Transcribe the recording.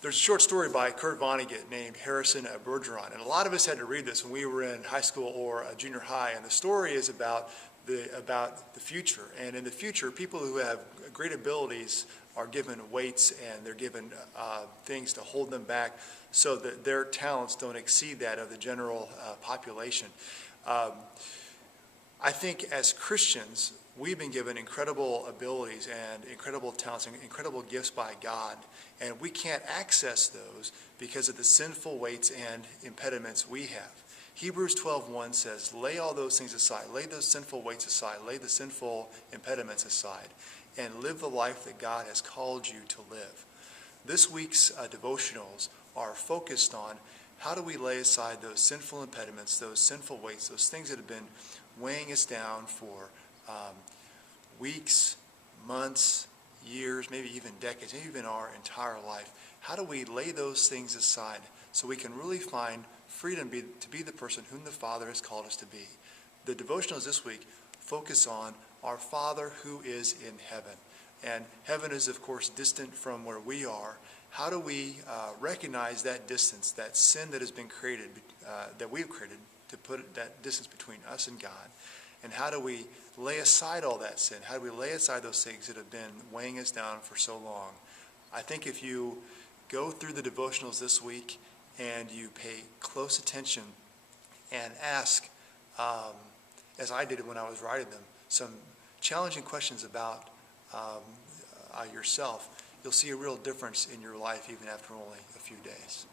There's a short story by Kurt Vonnegut named Harrison Bergeron, and a lot of us had to read this when we were in high school or junior high. And the story is about the future. And in the future, people who have great abilities are given weights and they're given things to hold them back so that their talents don't exceed that of the general population. I think as Christians, we've been given incredible abilities and incredible talents and incredible gifts by God, and we can't access those because of the sinful weights and impediments we have. Hebrews 12:1 says, lay all those things aside, lay those sinful weights aside, lay the sinful impediments aside, and live the life that God has called you to live. This week's devotionals are focused on how do we lay aside those sinful impediments, those sinful weights, those things that have been weighing us down for weeks, months, years, maybe even decades, maybe even our entire life. How do we lay those things aside so we can really find freedom to be the person whom the Father has called us to be? The devotionals this week focus on our Father who is in heaven. And heaven is, of course, distant from where we are. How do we recognize that distance, that sin that has been created, that we've created, to put that distance between us and God? And how do we lay aside all that sin? How do we lay aside those things that have been weighing us down for so long? I think if you go through the devotionals this week and you pay close attention and ask, as I did when I was writing them, some challenging questions about yourself, you'll see a real difference in your life even after only a few days.